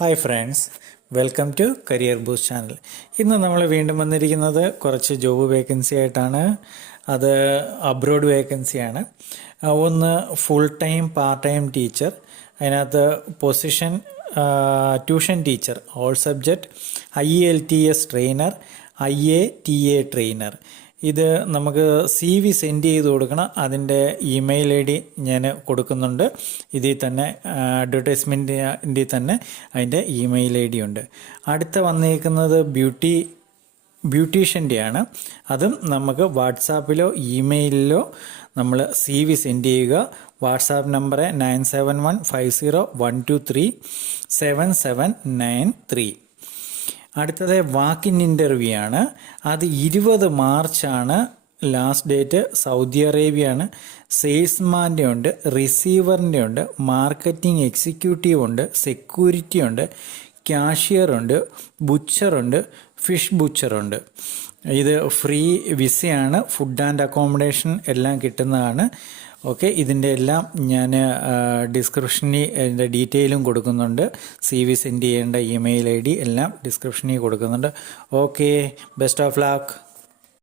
Hi friends, welcome to career boost channel. ഇന്ന് നമ്മൾ വീണ്ടും വന്നിരിക്കുന്നത് കുറച്ച് ജോബ് വേക്കൻസി ആയിട്ടാണ്. അത് അബ്രോഡ് വേക്കൻസിയാണ്. ഒന്ന് full time part time teacher, അതിനകത്ത് position tuition teacher, all subject, IELTS trainer, IATA trainer. ഇത് നമുക്ക് CV സെൻഡ് ചെയ്ത് കൊടുക്കണം. അതിൻ്റെ ഇമെയിൽ ID ഞാൻ കൊടുക്കുന്നുണ്ട്. ഇതിൽ തന്നെ അഡ്വർടൈസ്മെൻറ്റിൻ്റെ തന്നെ അതിൻ്റെ ഇമെയിൽ ID ഉണ്ട്. അടുത്ത വന്നേക്കുന്നത് ബ്യൂട്ടീഷ്യൻ്റെയാണ്. അതും നമുക്ക് വാട്സാപ്പിലോ ഇമെയിലിലോ നമ്മൾ CV സെൻഡ് ചെയ്യുക. WhatsApp number 971501237793. അടുത്തത് വാക്ക് ഇൻ ഇൻ്റർവ്യൂ ആണ്. അത് 20 മാർച്ചാണ് ലാസ്റ്റ് ഡേറ്റ്. സൗദി അറേബ്യ ആണ്. സെയിൽസ്മാൻ്റെ ഉണ്ട്, റിസീവറിൻ്റെ ഉണ്ട്, മാർക്കറ്റിംഗ് എക്സിക്യൂട്ടീവ് ഉണ്ട്, സെക്യൂരിറ്റി ഉണ്ട്, ക്യാഷിയർ ഉണ്ട്, ബുച്ചറുണ്ട്, ഫിഷ് ബുച്ചറുണ്ട്. ഇത് ഫ്രീ വിസയാണ്. ഫുഡ് ആൻഡ് അക്കോമഡേഷൻ എല്ലാം കിട്ടുന്നതാണ്. ഓക്കെ, ഇതിൻ്റെ എല്ലാം ഞാൻ ഡിസ്ക്രിപ്ഷനിൽ അതിൻ്റെ ഡീറ്റെയിലും കൊടുക്കുന്നുണ്ട്. CV സെൻഡ് ചെയ്യേണ്ട ഇമെയിൽ ID എല്ലാം ഡിസ്ക്രിപ്ഷനിൽ കൊടുക്കുന്നുണ്ട്. Okay, best of luck.